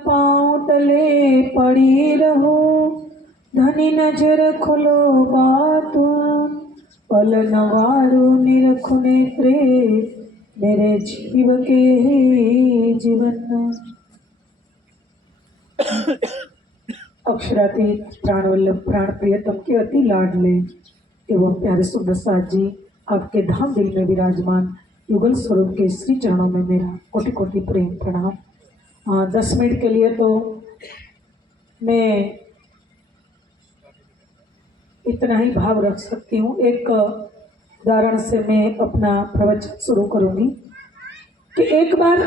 पाँव तले पड़ी रहो, धनी नजर खोलो बातू, पल नवारू निरखु नेत्रे, मेरे जीव के जीवन। अक्षरातीत प्राणवल्लभ प्राण प्रियतम के अति लाडले एवं प्यारे सुंदर साथ जी, आपके धाम दिल में विराजमान युगल स्वरूप के श्री चरणों में मेरा कोटि कोटि प्रेम प्रणाम। 10 मिनट के लिए तो मैं इतना ही भाव रख सकती हूँ। एक उदाहरण से मैं अपना प्रवचन शुरू करूंगी कि एक बार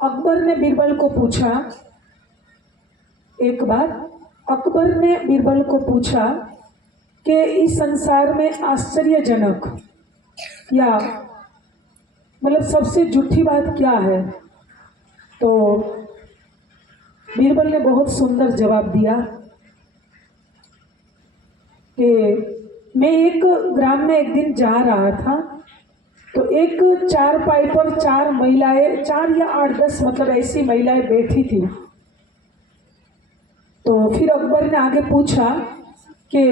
अकबर ने बीरबल को पूछा, कि इस संसार में आश्चर्यजनक या मतलब सबसे झूठी बात क्या है। तो बीरबल ने बहुत सुंदर जवाब दिया कि मैं एक ग्राम में एक दिन जा रहा था, तो एक चारपाई पर 4 महिलाएं, 4 या 8-10 मतलब ऐसी महिलाएं बैठी थी। तो फिर अकबर ने आगे पूछा कि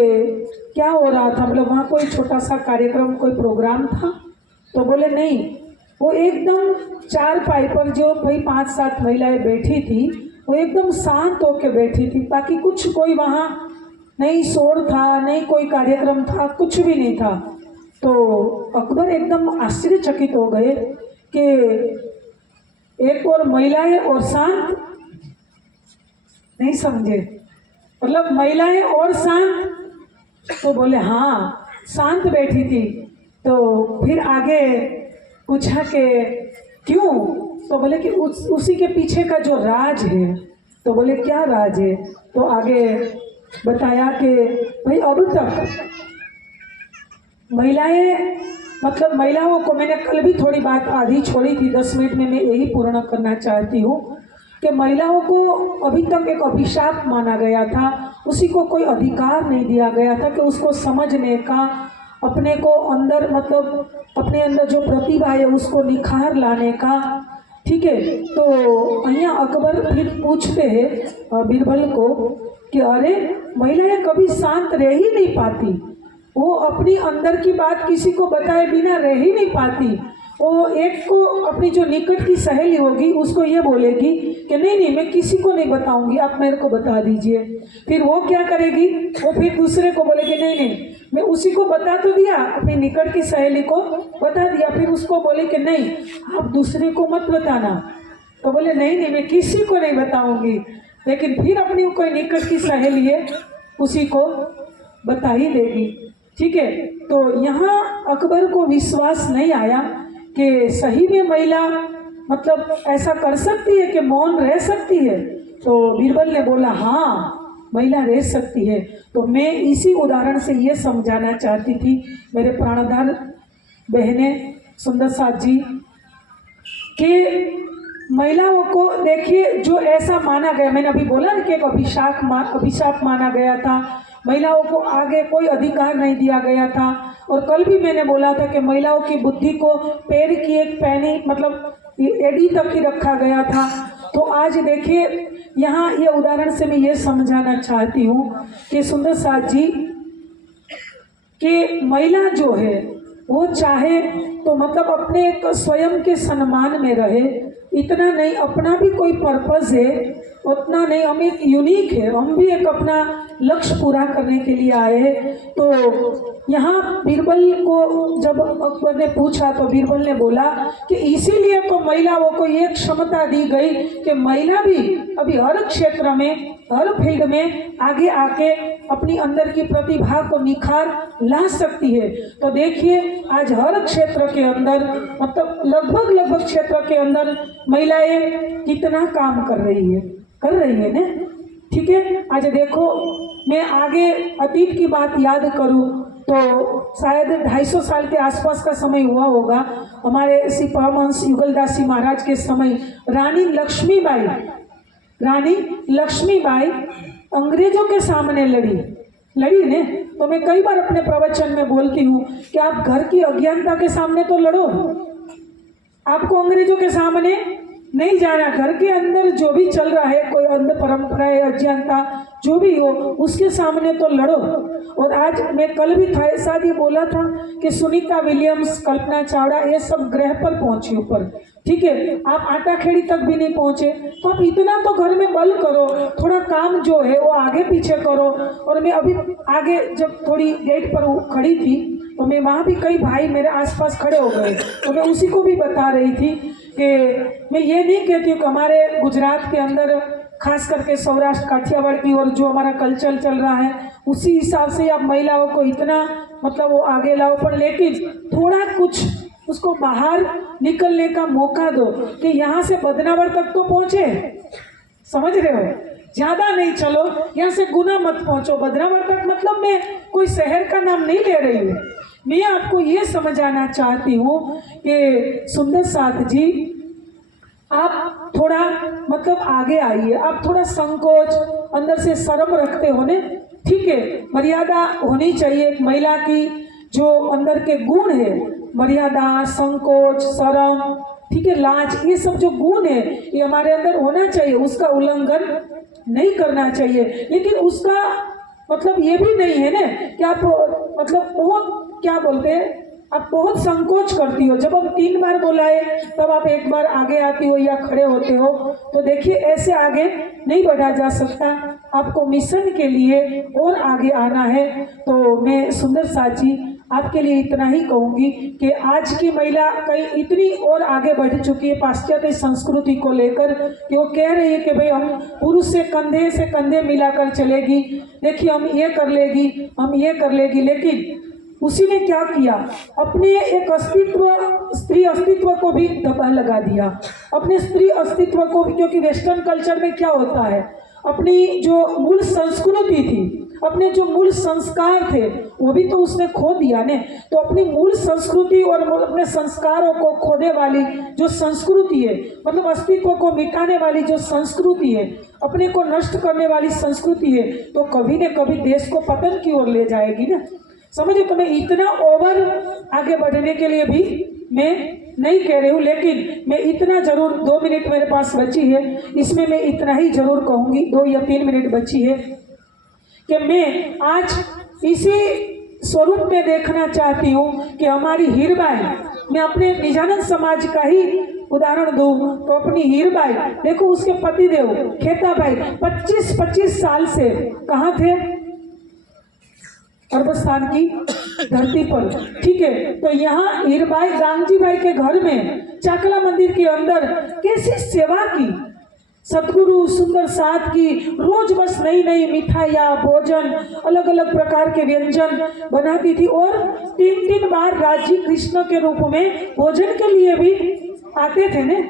क्या हो रहा था, मतलब वहाँ कोई छोटा सा कार्यक्रम, कोई प्रोग्राम था। तो बोले नहीं, वो एकदम चारपाई पर जो भाई 5-7 महिलाएं बैठी थी वो एकदम शांत होकर बैठी थी, बाकी कुछ कोई वहाँ नहीं शोर था, नहीं कोई कार्यक्रम था, कुछ भी नहीं था। तो अकबर एकदम आश्चर्यचकित हो गए कि एक और महिलाएं और शांत, नहीं समझे, मतलब महिलाएं और शांत। तो बोले हाँ शांत बैठी थी। तो फिर आगे पूछा कि क्यों। तो बोले कि उसी के पीछे का जो राज है। तो बोले क्या राज है। तो आगे बताया कि भाई अब तक महिलाएं, मतलब महिलाओं को, मैंने कल भी थोड़ी बात आधी छोड़ी थी, 10 मिनट में मैं यही पूर्ण करना चाहती हूँ कि महिलाओं को अभी तक एक अभिशाप माना गया था, उसी को कोई अधिकार नहीं दिया गया था कि उसको समझने का, अपने को अंदर मतलब अपने अंदर जो प्रतिभा है उसको निखार लाने का। ठीक है। तो अहिया अकबर फिर पूछते हैं बीरबल को कि अरे महिलाएं कभी शांत रह ही नहीं पाती, वो अपनी अंदर की बात किसी को बताए बिना रह ही नहीं पाती। वो एक को अपनी जो निकट की सहेली होगी उसको ये बोलेगी कि नहीं नहीं मैं किसी को नहीं बताऊंगी, आप मेरे को बता दीजिए। फिर वो क्या करेगी, वो फिर दूसरे को बोलेगी नहीं नहीं मैं उसी को बता तो दिया, अपनी निकट की सहेली को बता दिया। फिर उसको बोले कि नहीं आप दूसरे को मत बताना। तो बोले नहीं नहीं मैं किसी को नहीं बताऊंगी, लेकिन फिर अपनी कोई निकट की सहेली है उसी को बता ही देगी। ठीक है। तो यहाँ अकबर को विश्वास नहीं आया कि सही में महिला मतलब ऐसा कर सकती है कि मौन रह सकती है। तो बीरबल ने बोला हाँ महिला रह सकती है। तो मैं इसी उदाहरण से ये समझाना चाहती थी मेरे प्राणधार बहने सुंदर साथ जी कि महिलाओं को देखिए जो ऐसा माना गया, मैंने अभी बोला कि एक अभिशाप माना गया था, महिलाओं को आगे कोई अधिकार नहीं दिया गया था। और कल भी मैंने बोला था कि महिलाओं की बुद्धि को पैर की एक पैनी मतलब एड़ी तक ही रखा गया था। तो आज देखिए यहाँ ये उदाहरण से मैं ये समझाना चाहती हूँ कि सुंदर साथ जी कि महिला जो है वो चाहे तो मतलब अपने एक स्वयं के सम्मान में रहे, इतना नहीं अपना भी कोई पर्पस है, उतना नहीं हम एक यूनिक है, हम भी एक अपना लक्ष्य पूरा करने के लिए आए हैं। तो यहाँ बीरबल को जब अकबर ने पूछा तो बीरबल ने बोला कि इसीलिए तो महिलाओं को ये क्षमता दी गई कि महिला भी अभी हर क्षेत्र में, हर फील्ड में आगे आके अपनी अंदर की प्रतिभा को निखार ला सकती है। तो देखिए आज हर क्षेत्र के अंदर मतलब लगभग क्षेत्र के अंदर महिलाएं कितना काम कर रही है ना। ठीक है। आज देखो मैं आगे अतीत की बात याद करूं तो शायद 250 साल के आसपास का समय हुआ होगा, हमारे श्री परमहंस युगलदास जी महाराज के समय रानी लक्ष्मीबाई अंग्रेजों के सामने लड़ी ने। तो मैं कई बार अपने प्रवचन में बोलती हूँ कि आप घर की अज्ञानता के सामने तो लड़ो, आपको अंग्रेजों के सामने नहीं जाना, घर के अंदर जो भी चल रहा है, कोई अंध परंपरा है, अज्ञानता जो भी हो, उसके सामने तो लड़ो। और आज मैं कल भी था शायद ये बोला था कि सुनीता विलियम्स, कल्पना चावला, ये सब ग्रह पर पहुंची ऊपर, ठीक है, आप आटा खेड़ी तक भी नहीं पहुंचे, तो आप इतना तो घर में बल करो, थोड़ा काम जो है वो आगे पीछे करो। और मैं अभी आगे जब थोड़ी गेट पर खड़ी थी तो मैं वहाँ भी कई भाई मेरे आसपास खड़े हो गए, तो मैं उसी को भी बता रही थी कि मैं ये नहीं कहती हूँ कि हमारे गुजरात के अंदर खास करके सौराष्ट्र काठियावाड़ की ओर जो हमारा कल्चर चल रहा है उसी हिसाब से आप महिलाओं को इतना मतलब वो आगे लाओ, पर लेकिन थोड़ा कुछ उसको बाहर निकलने का मौका दो कि यहाँ से बदनावर तक तो पहुँचे, समझ रहे हो, ज़्यादा नहीं, चलो यहाँ से गुना मत पहुँचो बदनावर तक। मतलब मैं कोई शहर का नाम नहीं ले रही हूँ, मैं आपको ये समझाना चाहती हूँ कि सुंदर साथ जी आप थोड़ा मतलब आगे आइए, आप थोड़ा संकोच अंदर से शर्म रखते हो ने, ठीक है, मर्यादा होनी चाहिए एक महिला की, जो अंदर के गुण है, मर्यादा, संकोच, शर्म, ठीक है, लाज, ये सब जो गुण है ये हमारे अंदर होना चाहिए, उसका उल्लंघन नहीं करना चाहिए। लेकिन उसका मतलब ये भी नहीं है ना कि आप मतलब बहुत क्या बोलते हैं, आप बहुत संकोच करती हो, जब हम 3 बार बुलाए तब आप 1 बार आगे आती हो या खड़े होते हो, तो देखिए ऐसे आगे नहीं बढ़ा जा सकता, आपको मिशन के लिए और आगे आना है। तो मैं सुंदर साची आपके लिए इतना ही कहूँगी कि आज की महिला कहीं इतनी और आगे बढ़ चुकी है पाश्चात्य संस्कृति को लेकर कि वो कह रही है कि भाई हम पुरुष से कंधे मिलाकर चलेगी, देखिए हम ये कर लेगी, हम ये कर लेगी। लेकिन उसी ने क्या किया, अपने एक अस्तित्व, स्त्री अस्तित्व को भी दबा लगा दिया, अपने स्त्री अस्तित्व को भी, क्योंकि वेस्टर्न कल्चर में क्या होता है, अपनी जो मूल संस्कृति थी, अपने जो मूल संस्कार थे वो भी तो उसने खो दिया ने। तो अपनी मूल संस्कृति और अपने संस्कारों को खोने वाली जो संस्कृति है, मतलब अस्तित्व को मिटाने वाली जो संस्कृति है, अपने को नष्ट करने वाली संस्कृति है, तो कभी न कभी देश को पतन की ओर ले जाएगी ना। समझो, तो मैं इतना ओवर आगे बढ़ने के लिए भी मैं नहीं कह रही हूँ, लेकिन मैं इतना जरूर, 2 मिनट मेरे पास बची है, इसमें मैं इतना ही जरूर कहूँगी, 2 या 3 मिनट बची है, कि मैं आज इसी स्वरूप में देखना चाहती हूँ कि हमारी हीरबाई, मैं अपने निजानंद समाज का ही उदाहरण दूँ तो अपनी हीरबाई देखो, उसके पतिदेव खेताबाई 25 साल से कहाँ थे, अरबस्तान की धरती पर, ठीक है। तो यहाँ हीरबाई गांगजी बाई के घर में चाकला मंदिर के अंदर कैसी सेवा की, सतगुरु सुंदर साथ की, रोज बस नई नई मिठाइयाँ, भोजन, अलग अलग प्रकार के व्यंजन बनाती थी, और 3 बार राजी कृष्ण के रूप में भोजन के लिए भी आते थे ने।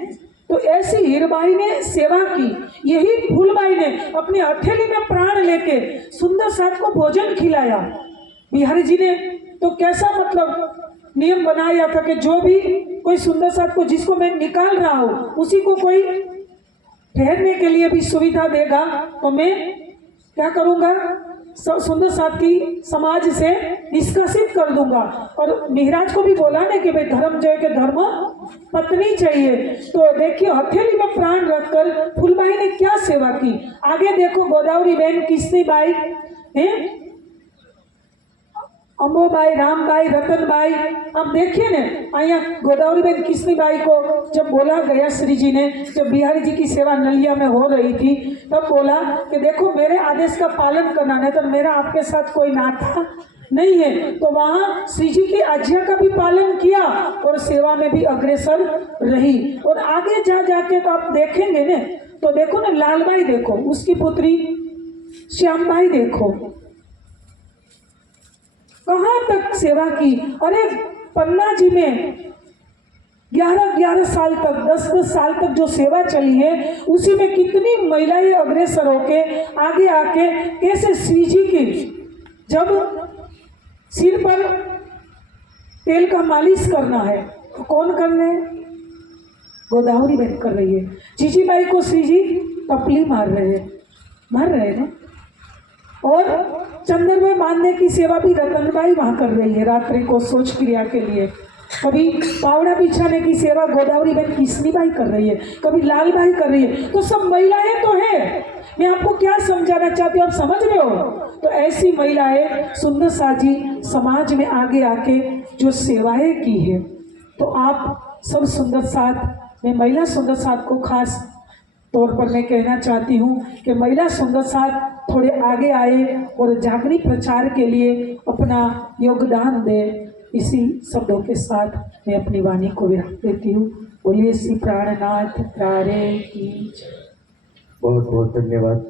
तो ऐसी हीरबाई ने सेवा की, यही फूलबाई ने अपनी हथेली में प्राण लेके सुंदर साथ को भोजन खिलाया। बिहारी जी ने तो कैसा मतलब नियम बनाया था कि जो भी कोई सुंदर साथ को, जिसको मैं निकाल रहा हूँ, उसी को कोई ठहरने के लिए भी सुविधा देगा तो मैं क्या करूँगा, सुंदर साथ की समाज से निष्कासित कर दूंगा। और महाराज को भी बोला ना कि भाई धर्म जय के धर्म पत्नी चाहिए। तो देखिए हथेली में प्राण रखकर फूलबाई ने क्या सेवा की। आगे देखो गोदावरी बहन, किस्नीबाई, अंबोबाई, रामबाई, रतनबाई, आप देखिए ना, यहाँ गोदावरी बहन किस्नीबाई को जब बोला गया श्री जी ने, जब बिहारी जी की सेवा नलिया में हो रही थी, तब बोला कि देखो मेरे आदेश का पालन करना, नहीं तो मेरा आपके साथ कोई नाता नहीं है। तो वहाँ श्री जी की आज्ञा का भी पालन किया और सेवा में भी अग्रसर रही। और आगे जा जाके तो आप देखेंगे ना, तो देखो ना, लालबाई देखो, उसकी पुत्री श्यामबाई देखो कहाँ तक सेवा की। अरे पन्ना जी में 11 साल तक, 10 साल तक जो सेवा चली है, उसी में कितनी महिलाएं अग्रसर होके आगे आके कैसे श्री जी की, जब सिर पर तेल का मालिश करना है तो कौन कर रहे हैं, गोदावरी बहन कर रही है। जीजीबाई को श्री जी टपली मार रहे हैं। और चंदन में बांधने की सेवा भी रतनबाई वहाँ कर रही है, रात्रि को सोच क्रिया के लिए। कभी पावड़ा बिछाने की सेवा गोदावरी बहन किसनी बाई कर रही है, कभी लाल बाई कर रही है, तो सब महिलाएं तो है। मैं आपको क्या समझाना चाहती हूँ, आप समझ रहे हो? तो ऐसी महिलाएं सुंदर साजी समाज में आगे आके जो सेवाएं की है, तो आप सब सुंदर साथ में महिला सुंदर साथ को खास तौर पर मैं कहना चाहती हूँ कि महिला सुंदर साथ थोड़े आगे आए और जागरण प्रचार के लिए अपना योगदान दे। इसी शब्दों के साथ मैं अपनी वाणी को विराम देती हूँ। बोलिए श्री प्राणनाथ प्यारे की जय। बहुत बहुत धन्यवाद।